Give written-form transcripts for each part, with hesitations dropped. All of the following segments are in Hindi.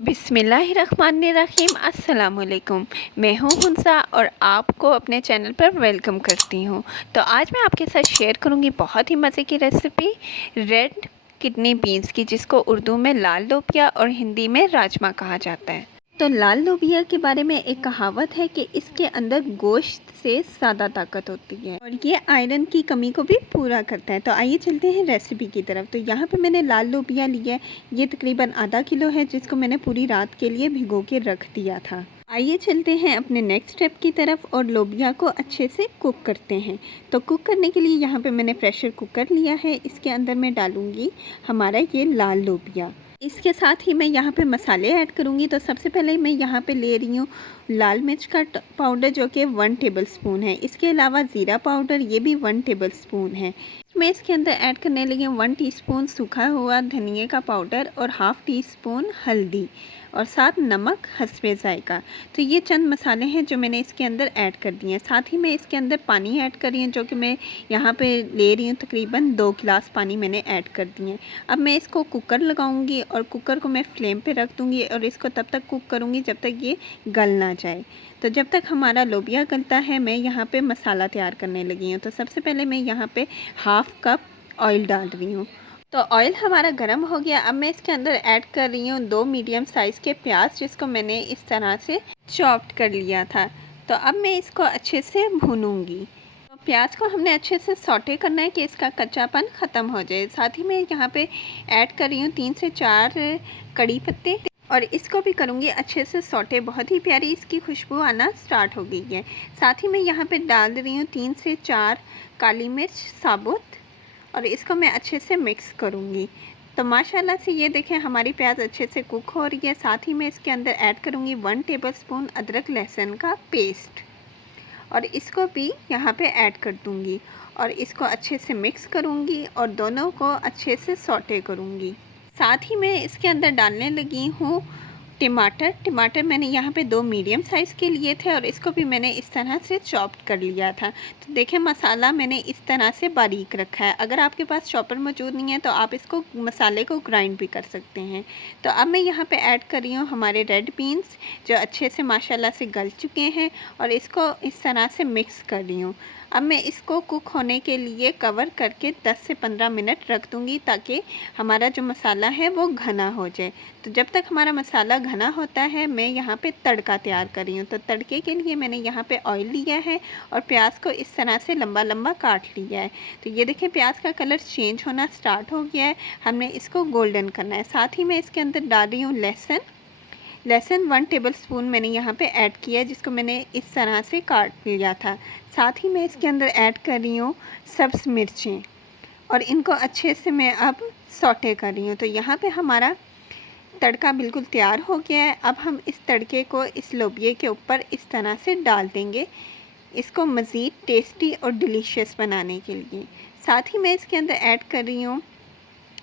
बिस्मिल्लाहिर्रहमानिर्रहीम। अस्सलामुअलैकुम। मैं हूँ हुंसा और आपको अपने चैनल पर वेलकम करती हूँ। तो आज मैं आपके साथ शेयर करूँगी बहुत ही मज़े की रेसिपी रेड किडनी बीन्स की, जिसको उर्दू में लाल लोबिया और हिंदी में राजमा कहा जाता है। तो लाल लोबिया के बारे में एक कहावत है कि इसके अंदर गोश्त से ज़्यादा ताकत होती है और ये आयरन की कमी को भी पूरा करता है। तो आइए चलते हैं रेसिपी की तरफ। तो यहाँ पे मैंने लाल लोबिया लिया है, ये तकरीबन आधा किलो है, जिसको मैंने पूरी रात के लिए भिगो के रख दिया था। आइए चलते हैं अपने नेक्स्ट स्टेप की तरफ और लोबिया को अच्छे से कुक करते हैं। तो कुक करने के लिए यहाँ पे मैंने प्रेशर कुकर लिया है, इसके अंदर मैं डालूँगी हमारा ये लाल लोबिया। इसके साथ ही मैं यहाँ पे मसाले ऐड करूँगी। तो सबसे पहले मैं यहाँ पे ले रही हूँ लाल मिर्च का पाउडर, जो कि 1 टेबलस्पून है। इसके अलावा ज़ीरा पाउडर, ये भी 1 टेबलस्पून है। मैं इसके अंदर ऐड करने लगी हूँ 1 टीस्पून सूखा हुआ धनिया का पाउडर और हाफ़ टी स्पून हल्दी और साथ नमक हस्बे ज़ायका। तो ये चंद मसाले हैं जो मैंने इसके अंदर ऐड कर दिए हैं। साथ ही मैं इसके अंदर पानी ऐड कर रही हूँ, जो कि मैं यहाँ पे ले रही हूँ तकरीबन 2 गिलास पानी मैंने ऐड कर दिए हैं। अब मैं इसको कुकर लगाऊंगी और कुकर को मैं फ्लेम पे रख दूँगी और इसको तब तक कुक करूँगी जब तक ये गल ना जाए। तो जब तक हमारा लोबिया गलता है, मैं यहाँ पे मसाला तैयार करने लगी हूँ। तो सबसे पहले मैं यहाँ पे हाफ़ कप ऑयल डाल रही हूँ। तो ऑयल हमारा गर्म हो गया। अब मैं इसके अंदर ऐड कर रही हूँ 2 मीडियम साइज़ के प्याज, जिसको मैंने इस तरह से चॉप्ड कर लिया था। तो अब मैं इसको अच्छे से भूनूंगी। तो प्याज को हमने अच्छे से सौटे करना है कि इसका कच्चापन ख़त्म हो जाए। साथ ही मैं यहाँ पे ऐड कर रही हूँ 3 से 4 कड़ी पत्ते और इसको भी करूँगी अच्छे से सौटे। बहुत ही प्यारी इसकी खुशबू आना स्टार्ट हो गई है। साथ ही मैं यहाँ पे डाल रही हूँ 3 से 4 काली मिर्च साबुत और इसको मैं अच्छे से मिक्स करूँगी। तो माशाल्लाह से ये देखें हमारी प्याज अच्छे से कुक हो रही है। साथ ही मैं इसके अंदर ऐड करूँगी 1 टेबलस्पून अदरक लहसुन का पेस्ट और इसको भी यहाँ पे ऐड कर दूँगी और इसको अच्छे से मिक्स करूँगी और दोनों को अच्छे से सौटे करूँगी। साथ ही मैं इसके अंदर डालने लगी हूँ टमाटर मैंने यहाँ पे 2 मीडियम साइज़ के लिए थे और इसको भी मैंने इस तरह से चॉप्ड कर लिया था। तो देखें मसाला मैंने इस तरह से बारीक रखा है। अगर आपके पास चॉपर मौजूद नहीं है तो आप इसको मसाले को ग्राइंड भी कर सकते हैं। तो अब मैं यहाँ पे ऐड कर रही हूँ हमारे रेड बीन्स, जो अच्छे से माशाल्लाह से गल चुके हैं और इसको इस तरह से मिक्स कर रही हूँ। अब मैं इसको कुक होने के लिए कवर करके 10 से 15 मिनट रख दूँगी, ताकि हमारा जो मसाला है वो घना हो जाए। तो जब तक हमारा मसाला घना होता है, मैं यहाँ पे तड़का तैयार कर रही हूँ। तो तड़के के लिए मैंने यहाँ पे ऑयल लिया है और प्याज को इस तरह से लंबा लंबा काट लिया है। तो ये देखें प्याज का कलर चेंज होना स्टार्ट हो गया है, हमने इसको गोल्डन करना है। साथ ही मैं इसके अंदर डाल रही हूँ लहसुन 1 टेबलस्पून मैंने यहाँ पे ऐड किया है, जिसको मैंने इस तरह से काट लिया था। साथ ही मैं इसके अंदर ऐड कर रही हूँ सब्ज़ मिर्चें और इनको अच्छे से मैं अब सौटे कर रही हूँ। तो यहाँ पे हमारा तड़का बिल्कुल तैयार हो गया है। अब हम इस तड़के को इस लोबिये के ऊपर इस तरह से डाल देंगे, इसको मज़ीद टेस्टी और डिलीशियस बनाने के लिए। साथ ही मैं इसके अंदर ऐड कर रही हूँ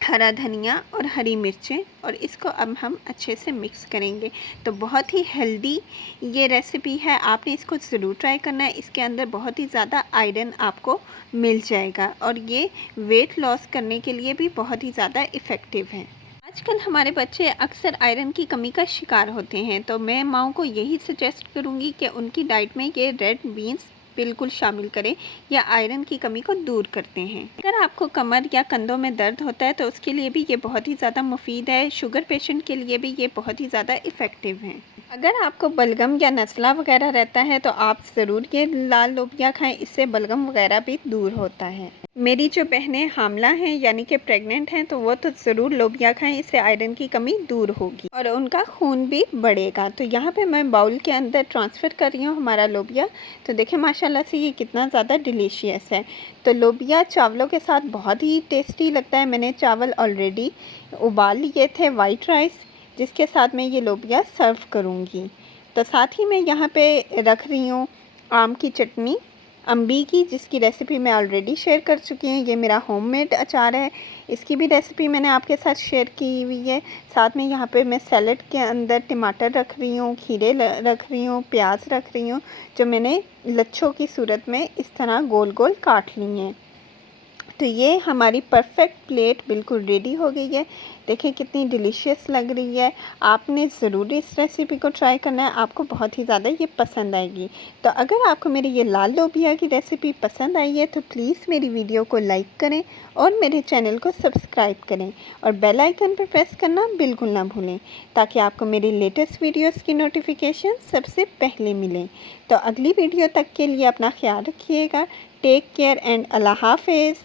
हरा धनिया और हरी मिर्चें और इसको अब हम अच्छे से मिक्स करेंगे। तो बहुत ही हेल्दी ये रेसिपी है, आपने इसको ज़रूर ट्राई करना है। इसके अंदर बहुत ही ज़्यादा आयरन आपको मिल जाएगा और ये वेट लॉस करने के लिए भी बहुत ही ज़्यादा इफ़ेक्टिव है। आजकल हमारे बच्चे अक्सर आयरन की कमी का शिकार होते हैं, तो मैं माँओं को यही सजेस्ट करूँगी कि उनकी डाइट में ये रेड बीन्स बिल्कुल शामिल करें, या आयरन की कमी को दूर करते हैं। अगर आपको कमर या कंधों में दर्द होता है तो उसके लिए भी ये बहुत ही ज़्यादा मुफीद है। शुगर पेशेंट के लिए भी ये बहुत ही ज़्यादा इफ़ेक्टिव है। अगर आपको बलगम या नज़ला वगैरह रहता है तो आप ज़रूर ये लाल लोबिया खाएं, इससे बलगम वगैरह भी दूर होता है। मेरी जो बहनें हामला हैं यानी कि प्रेग्नेंट हैं, तो वो तो ज़रूर लोबिया खाएं, इससे आयरन की कमी दूर होगी और उनका खून भी बढ़ेगा। तो यहाँ पे मैं बाउल के अंदर ट्रांसफ़र कर रही हूँ हमारा लोबिया। तो देखें माशाल्लाह से ये कितना ज़्यादा डिलीशियस है। तो लोबिया चावलों के साथ बहुत ही टेस्टी लगता है। मैंने चावल ऑलरेडी उबाल लिए थे, वाइट राइस, जिसके साथ मैं ये लोबिया सर्व करूँगी। तो साथ ही मैं यहाँ पे रख रही हूँ आम की चटनी अम्बी की, जिसकी रेसिपी मैं ऑलरेडी शेयर कर चुकी हूँ। ये मेरा होममेड अचार है, इसकी भी रेसिपी मैंने आपके साथ शेयर की हुई है। साथ में यहाँ पे मैं सैलेड के अंदर टमाटर रख रही हूँ, खीरे रख रही हूँ, प्याज रख रही हूँ, जो मैंने लच्छों की सूरत में इस तरह गोल गोल काट ली हैं। तो ये हमारी परफेक्ट प्लेट बिल्कुल रेडी हो गई है। देखें कितनी डिलीशियस लग रही है। आपने ज़रूर इस रेसिपी को ट्राई करना है, आपको बहुत ही ज़्यादा ये पसंद आएगी। तो अगर आपको मेरी ये लाल लोबिया की रेसिपी पसंद आई है तो प्लीज़ मेरी वीडियो को लाइक करें और मेरे चैनल को सब्सक्राइब करें और बेल आइकन पर प्रेस करना बिल्कुल ना भूलें, ताकि आपको मेरी लेटेस्ट वीडियोस की नोटिफिकेशन सबसे पहले मिले। तो अगली वीडियो तक के लिए अपना ख्याल रखिएगा। टेक केयर एंड अल्लाह हाफिज़।